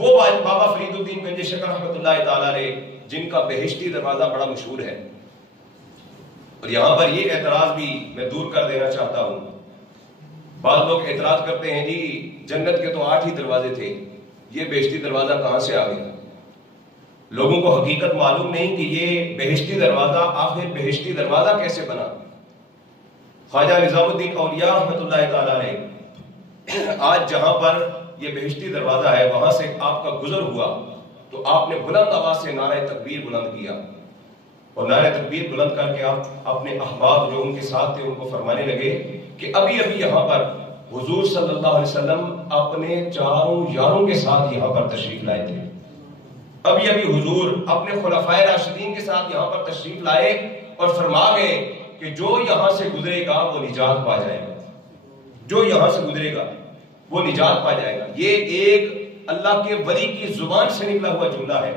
وہ بابا فرید الدین گنج شکر رحمۃ اللہ تعالی علیہ جن کا بہشتی دروازہ بڑا مشہور ہے. اور یہاں پر یہ اعتراض بھی میں دور کر دینا چاہتا ہوں. بعض لوگ اعتراض کرتے ہیں جی جنت کے تو 8 ہی دروازے تھے، یہ بہشتی دروازہ کہاں سے آ گیا؟ لوگوں کو حقیقت معلوم نہیں کہ یہ بہشتی دروازہ آخر بہشتی دروازہ کیسے بنا. خواجہ نظام الدین اولیاء رحمۃ اللہ تعالی علیہ آج جہاں پر یہ بہشتی دروازہ ہے وہاں سے آپ کا گزر ہوا تو آپ نے بلند آواز سے نعرہ تکبیر بلند کیا، اور نعرہ تکبیر بلند کر کے آپ اپنے احباب جو ان کے ساتھ تھے ان کو فرمانے لگے کہ ابھی یہاں پر حضور صلی اللہ علیہ وسلم اپنے 4 یاروں کے ساتھ یہاں پر تشریف لائے تھے. ابھی حضور اپنے خلفائے راشدین کے ساتھ یہاں پر تشریف لائے اور فرما گئے کہ جو یہاں سے گزرے گا وہ نجات پا جائے گا، جو یہاں سے گزرے گا وہ نجات پا جائے گا. یہ ایک اللہ کے ولی کی زبان سے نکلا ہوا جملہ ہے.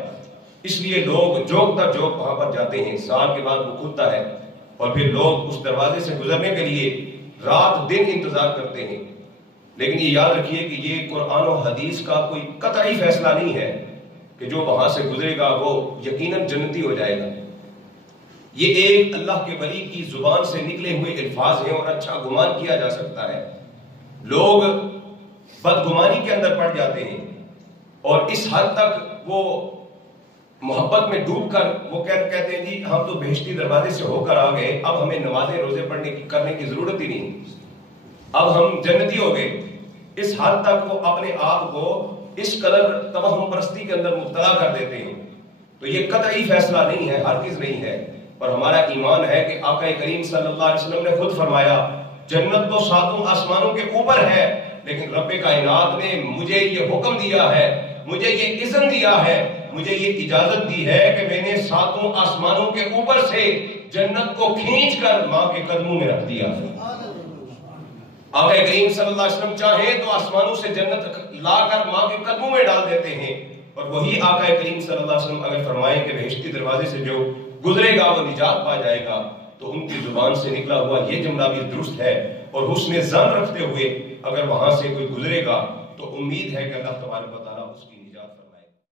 اس لیے لوگ جوک در جوک وہاں پر جاتے ہیں، سال کے بعد وہ کھلتا ہے اور پھر لوگ اس دروازے سے گزرنے کے لیے رات دن انتظار کرتے ہیں. لیکن یہ یاد رکھیے کہ یہ قرآن و حدیث کا کوئی قطعی فیصلہ نہیں ہے کہ جو وہاں سے گزرے گا وہ یقیناً جنتی ہو جائے گا. یہ ایک اللہ کے ولی کی زبان سے نکلے ہوئے الفاظ ہیں اور اچھا گمان کیا جا سکتا ہے. لوگ بدگمانی کے اندر پڑ جاتے ہیں اور اس حد تک وہ محبت میں ڈوب کر وہ کہتے ہیں جی ہم تو بہشتی دروازے سے ہو کر آ گئے، اب ہمیں نمازیں روزے کرنے کی ضرورت ہی نہیں، اب ہم جنتی ہو گئے. اس حد تک وہ اپنے آپ کو اس قدر توہم پرستی کے اندر مبتلا کر دیتے ہیں. تو یہ قطعی فیصلہ نہیں ہے، ہرگز نہیں ہے. اور ہمارا ایمان ہے کہ آقا کریم صلی اللہ علیہ وسلم نے خود فرمایا جنت تو 7 آسمانوں کے اوپر ہے، لیکن رب کائنات نے مجھے یہ حکم دیا ہے، مجھے یہ اذن دیا ہے، مجھے یہ اجازت دی ہے کہ میں نے 7 آسمانوں کے اوپر سے جنت کو کھینچ کر ماں کے قدموں میں رکھ دیا. آقا کریم صلی اللہ علیہ وسلم چاہیں تو آسمانوں سے جنت لا کر ماں کے قدموں میں ڈال دیتے ہیں. اور وہی آقا کریم صلی اللہ علیہ وسلم اگر فرمائیں کہ بہشتی دروازے سے جو گزرے گا وہ نجات پا جائے گا تو ان کی زبان سے نکلا ہوا یہ جملہ بھی درست ہے. اور حسن ظن رکھتے ہوئے اگر وہاں سے کوئی گزرے گا تو امید ہے کہ اللہ تبارک و تعالیٰ